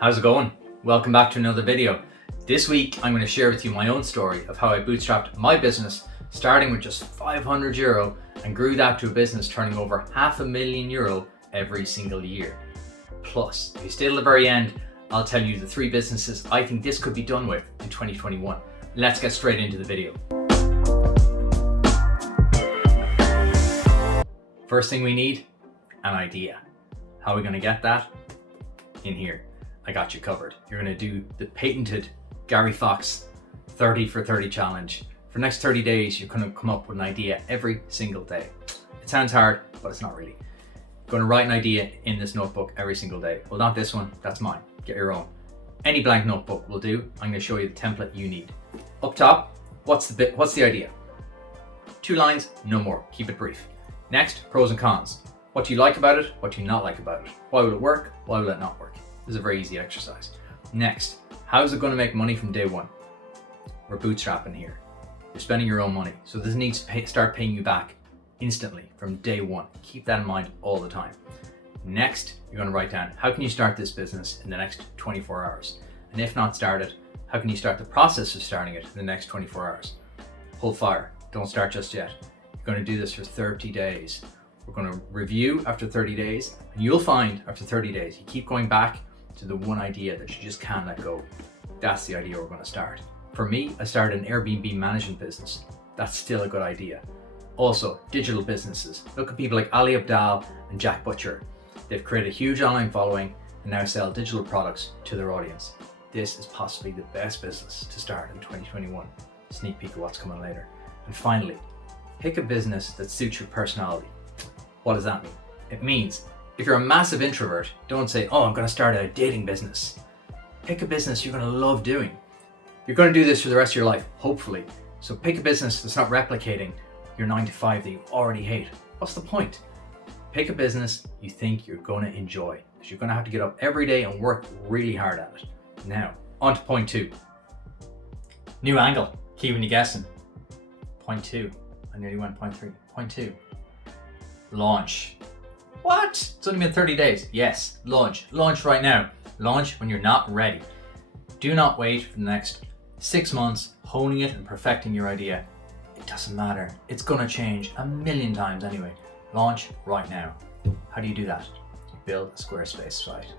How's it going? Welcome back to another video. This week I'm going to share with you my own story of how I bootstrapped my business, starting with just €500 and grew that to a business turning over €500,000 every single year. Plus, if you stay till the very end, I'll tell you the 3 businesses I think this could be done with in 2021. Let's get straight into the video. First thing we need, an idea. How are we going to get that? In here. I got you covered. You're going to do the patented Gary Fox 30 for 30 challenge. For the next 30 days, you're going to come up with an idea every single day. It sounds hard, but it's not really. You're going to write an idea in this notebook every single day. Well, not this one, that's mine. Get your own. Any blank notebook will do. I'm going to show you the template you need. Up top, what's the idea? 2 lines, no more. Keep it brief. Next, pros and cons. What do you like about it? What do you not like about it? Why will it work? Why will it not work? This is a very easy exercise. Next, how is it going to make money from day one? We're bootstrapping here. You're spending your own money, so this needs to start paying you back instantly from day one. Keep that in mind all the time. Next, you're going to write down, how can you start this business in the next 24 hours? And if not started, how can you start the process of starting it in the next 24 hours? Hold fire. Don't start just yet. You're going to do this for 30 days. We're going to review after 30 days, and you'll find after 30 days, you keep going back to the one idea that you just can't let go. That's the idea we're going to start. For me, I started an Airbnb management business. That's still a good idea. Also, digital businesses. Look at people like Ali Abdaal and Jack Butcher. They've created a huge online following and now sell digital products to their audience. This is possibly the best business to start in 2021. Sneak peek of what's coming later. And finally, pick a business that suits your personality. What does that mean? It means if you're a massive introvert, don't say, oh, I'm going to start a dating business. Pick a business you're going to love doing. You're going to do this for the rest of your life, hopefully. So pick a business that's not replicating your 9-to-5 that you already hate. What's the point? Pick a business you think you're going to enjoy, because you're going to have to get up every day and work really hard at it. Now, on to point 2. New angle. Keeping you guessing. Point 2. I nearly went point 3. Point 2. Launch. What? It's only been 30 days. Yes, launch. Launch right now. Launch when you're not ready. Do not wait for the next 6 months honing it and perfecting your idea. It doesn't matter. It's going to change a million times anyway. Launch right now. How do you do that? You build a Squarespace site.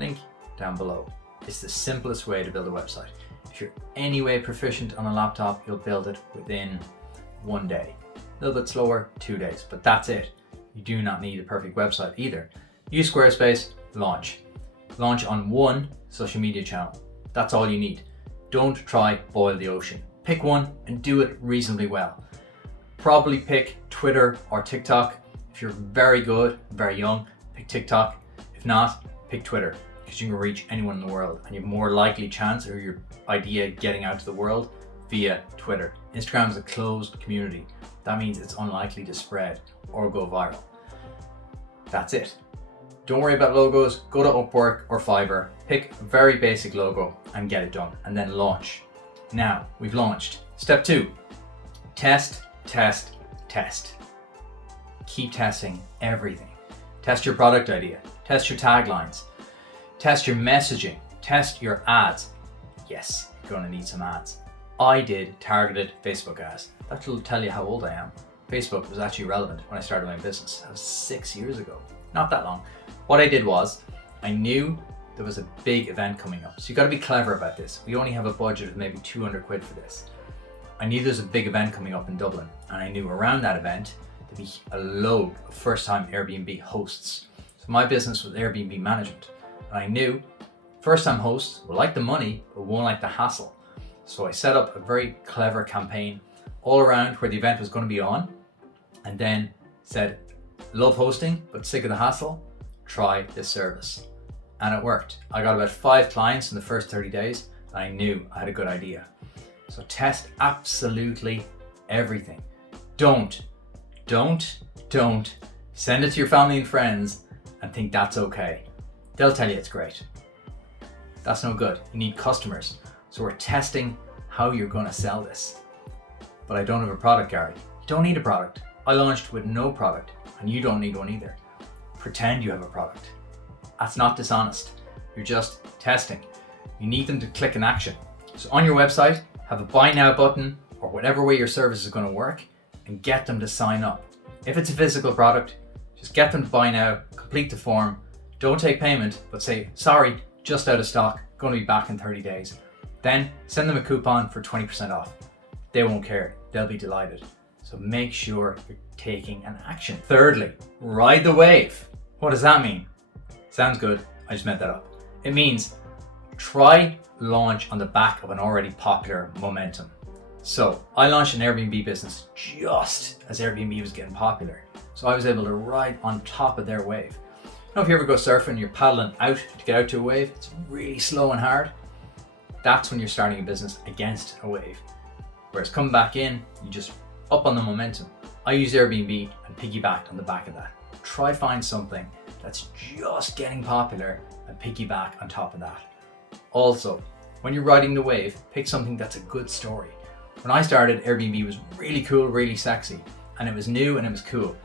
Link down below. It's the simplest way to build a website. If you're any way proficient on a laptop, you'll build it within 1 day. A little bit slower, 2 days, but that's it. You do not need a perfect website either. Use Squarespace, launch. Launch on 1 social media channel. That's all you need. Don't try boil the ocean. Pick one and do it reasonably well. Probably pick Twitter or TikTok. If you're very good, very young, pick TikTok. If not, pick Twitter, because you can reach anyone in the world and you have more likely chance of your idea getting out to the world via Twitter. Instagram is a closed community. That means it's unlikely to spread or go viral. That's it. Don't worry about logos. Go to Upwork or Fiverr. Pick a very basic logo and get it done, and then launch. Now, we've launched. Step 2, test, test, test. Keep testing everything. Test your product idea. Test your taglines. Test your messaging. Test your ads. Yes, you're going to need some ads. I did targeted Facebook ads. That will tell you how old I am. Facebook was actually relevant when I started my business. That was 6 years ago. Not that long. What I did was, I knew there was a big event coming up. So you got to be clever about this. We only have a budget of maybe 200 quid for this. I knew there's a big event coming up in Dublin, and I knew around that event there'd be a load of first-time Airbnb hosts. So my business was Airbnb management, and I knew first-time hosts will like the money, but won't like the hassle. So I set up a very clever campaign all around where the event was going to be on, and then said, love hosting, but sick of the hassle, try this service. And it worked. I got about 5 clients in the first 30 days, and I knew I had a good idea. So test absolutely everything. Don't send it to your family and friends and think that's okay. They'll tell you it's great. That's no good. You need customers. So we're testing how you're going to sell this. But I don't have a product, Gary. You don't need a product. I launched with no product, and you don't need one either. Pretend you have a product. That's not dishonest. You're just testing. You need them to click an action. So on your website, have a buy now button or whatever way your service is going to work and get them to sign up. If it's a physical product, just get them to buy now, complete the form, don't take payment, but say, sorry, just out of stock, going to be back in 30 days. Then send them a coupon for 20% off. They won't care, they'll be delighted. So make sure you're taking an action. Thirdly, ride the wave. What does that mean? Sounds good, I just made that up. It means try launch on the back of an already popular momentum. So I launched an Airbnb business just as Airbnb was getting popular. So I was able to ride on top of their wave. Now if you ever go surfing and you're paddling out to get out to a wave, it's really slow and hard. That's when you're starting a business against a wave. Whereas coming back in, you just up on the momentum. I used Airbnb and piggybacked on the back of that. Try find something that's just getting popular and piggyback on top of that. Also, when you're riding the wave, pick something that's a good story. When I started, Airbnb was really cool, really sexy, and it was new and it was cool.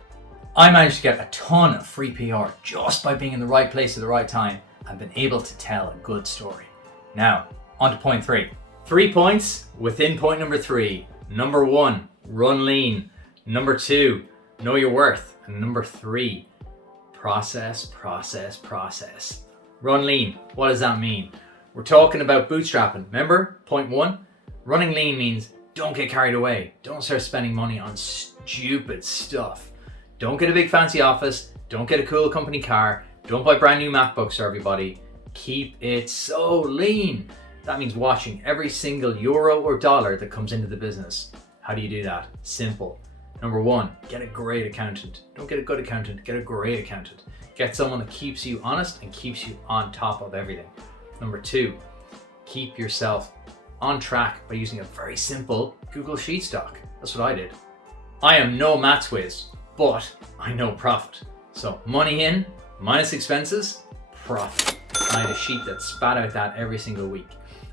I managed to get a ton of free PR just by being in the right place at the right time and been able to tell a good story. Now, on to point 3. 3 points within point number 3. Number 1, run lean. Number 2, know your worth. And number 3, process. Run lean, what does that mean? We're talking about bootstrapping. Remember, point 1, running lean means don't get carried away. Don't start spending money on stupid stuff. Don't get a big fancy office. Don't get a cool company car. Don't buy brand new MacBooks for everybody. Keep it so lean. That means watching every single euro or dollar that comes into the business. How do you do that? Simple. Number 1, get a great accountant. Don't get a good accountant, get a great accountant. Get someone that keeps you honest and keeps you on top of everything. Number 2, keep yourself on track by using a very simple Google Sheets doc. That's what I did. I am no maths whiz, but I know profit. So money in minus expenses, profit. I had a sheet that spat out that every single week.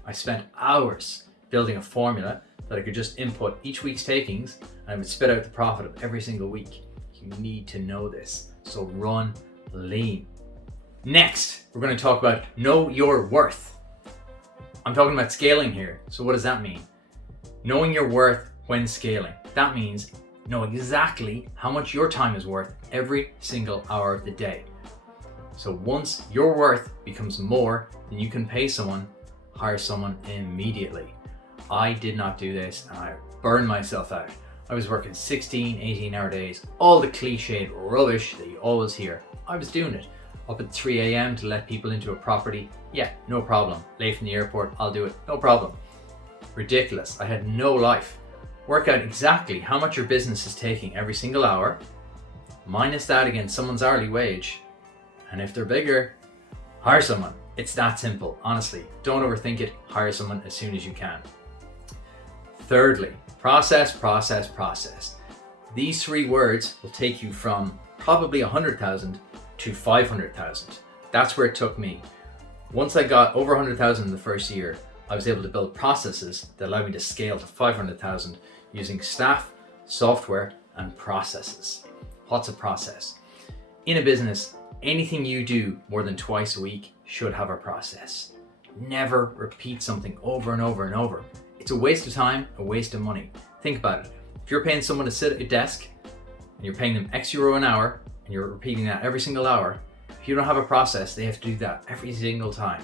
I spent hours building a formula that I could just input each week's takings and I would spit out the profit of every single week. You need to know this. So run lean. Next, we're going to talk about know your worth. I'm talking about scaling here. So what does that mean? Knowing your worth when scaling. That means know exactly how much your time is worth every single hour of the day. So once your worth becomes more than you can pay someone, hire someone immediately. I did not do this and I burned myself out. I was working 16, 18-hour days, all the cliched rubbish that you always hear. I was doing it. Up at 3 a.m. to let people into a property. Yeah, no problem. Late from the airport, I'll do it. No problem. Ridiculous. I had no life. Work out exactly how much your business is taking every single hour, minus that against someone's hourly wage. And if they're bigger, hire someone. It's that simple. Honestly, don't overthink it. Hire someone as soon as you can. Thirdly, process. These 3 words will take you from probably 100,000 to 500,000. That's where it took me. Once I got over 100,000 in the first year, I was able to build processes that allow me to scale to 500,000 using staff, software, and processes. What's a process? In a business, anything you do more than twice a week should have a process. Never repeat something over and over and over. It's a waste of time, a waste of money. Think about it. If you're paying someone to sit at your desk and you're paying them X euro an hour and you're repeating that every single hour, if you don't have a process, they have to do that every single time.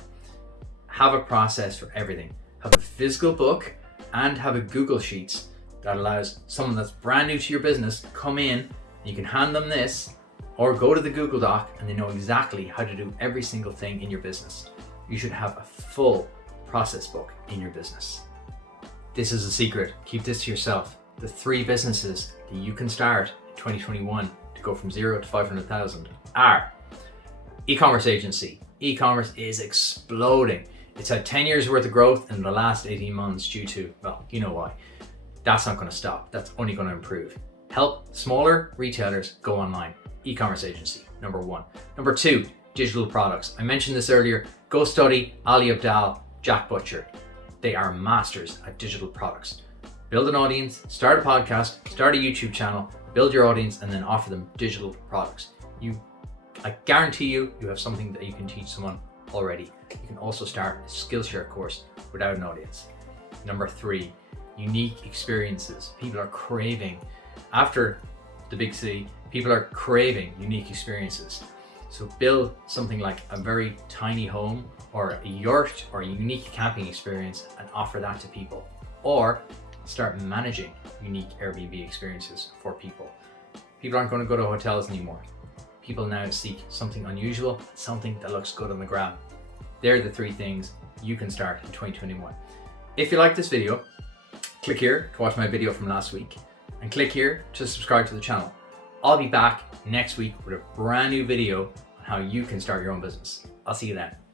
Have a process for everything. Have a physical book and have a Google Sheets that allows someone that's brand new to your business to come in and you can hand them this or go to the Google Doc and they know exactly how to do every single thing in your business. You should have a full process book in your business. This is a secret. Keep this to yourself. The 3 businesses that you can start in 2021 to go from 0 to 500,000 are e-commerce agency. E-commerce is exploding. It's had 10 years worth of growth in the last 18 months due to, well, you know why. That's not going to stop. That's only going to improve. Help smaller retailers go online. E-commerce agency, number 1. Number 2, digital products. I mentioned this earlier. Go study Ali Abdaal, Jack Butcher. They are masters at digital products. Build an audience, start a podcast, start a YouTube channel, build your audience, and then offer them digital products. I guarantee you have something that you can teach someone already. You can also start a Skillshare course without an audience. Number 3, unique experiences. People are craving, after the big city, people are craving unique experiences. So build something like a very tiny home or a yurt or a unique camping experience and offer that to people. Or start managing unique Airbnb experiences for people. People aren't going to go to hotels anymore. People now seek something unusual, something that looks good on the gram. They're the 3 things you can start in 2021. If you like this video, click here to watch my video from last week and click here to subscribe to the channel. I'll be back next week with a brand new video on how you can start your own business. I'll see you then.